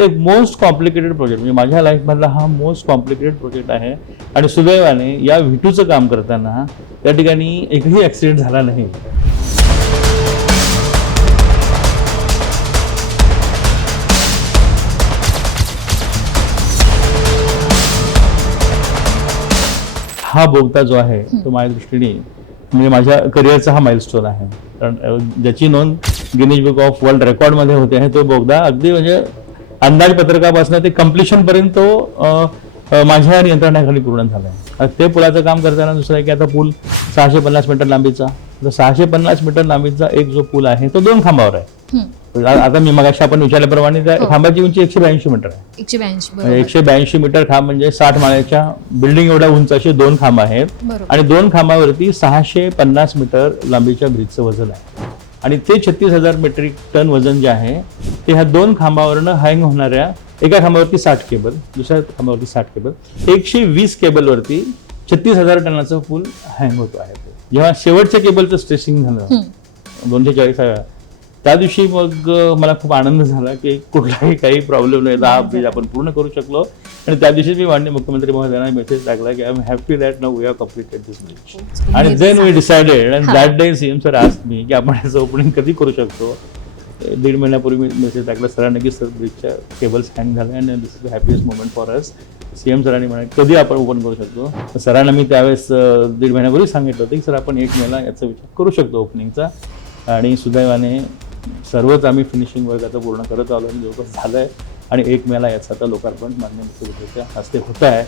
एक most complicated project, म्हणजे माझ्या लाईफमधला हा मोस्ट कॉम्प्लिकेटेड प्रोजेक्ट आहे. आणि सुदैवाने या V2चं काम करताना त्या ठिकाणी एकही ॲक्सिडेंट झाला नाही. हा बोगदा जो आहे तो माझ्या दृष्टीने म्हणजे माझ्या करिअरचा हा माइलस्टोन आहे. कारण ज्याची नोंद गिनीज बुक ऑफ वर्ल्ड रेकॉर्डमध्ये होते आहे तो बोगदा अगदी म्हणजे अंदाजपत्रकापासून ते कम्प्लिशन पर्यंत तो माझ्या नियंत्रणाखाली पूर्ण झाला आहे. ते पुलाचं काम करताना दुसरं आहे की आता पूल 650 मीटर लांबीचा, तर 650 मीटर लांबीचा एक जो पूल आहे तो 2 खांबावर आहे. आता मी मगाशी आपण विचारल्याप्रमाणे त्या खांबाची उंची 182 मीटर आहे. 182 मीटर खांब म्हणजे 60 माळ्याच्या बिल्डिंग एवढ्या उंच असे 2 खांब आहेत. आणि 2 खांबावरती 650 मीटर लांबीच्या ब्रिजचं वजन आहे. आणि ते 36,000 मेट्रिक टन वजन जे आहे ते ह्या 2 खांबावरनं हँग होणाऱ्या, एका खांबावरती 60 केबल, दुसऱ्या खांबावरती 60 केबल, 120 केबलवरती 36,000 टनाचा पूल हँग होतो आहे. जेव्हा शेवटच्या केबलचं स्ट्रेसिंग झालं 240, त्या दिवशी मग मला खूप आनंद झाला की कुठलाही काही प्रॉब्लेम नाही, हा ब्रिज आपण पूर्ण करू शकलो. आणि त्या दिवशी मी माननीय मुख्यमंत्री महोदयांना मेसेज टाकला की I am happy that now we have completed this bridge. आणि then we decided and that day CM sir asked me की आपण याचं ओपनिंग कधी करू शकतो. 1.5 महिन्यापूर्वी मी मेसेज टाकला सरांना की सर ब्रिजच्या केबल्स हँग झाले आणि this is the happiest moment for us. CM सरांनी म्हणाले कधी आपण ओपन करू शकतो. सरांना मी त्यावेळेस 1.5 महिन्यापूर्वी सांगितलं होतं की सर आपण 1 मेला याचा विचार करू शकतो ओपनिंगचा. आणि सुदैवाने सर्वच आम्ही फिनिशिंग वर्क आता पूर्ण करत आलो आणि जवळपास झालं आहे. आणि 1 मेला याचा आता लोकार्पण माननीय मुख्यमंत्र्यांच्या हस्ते होत आहे.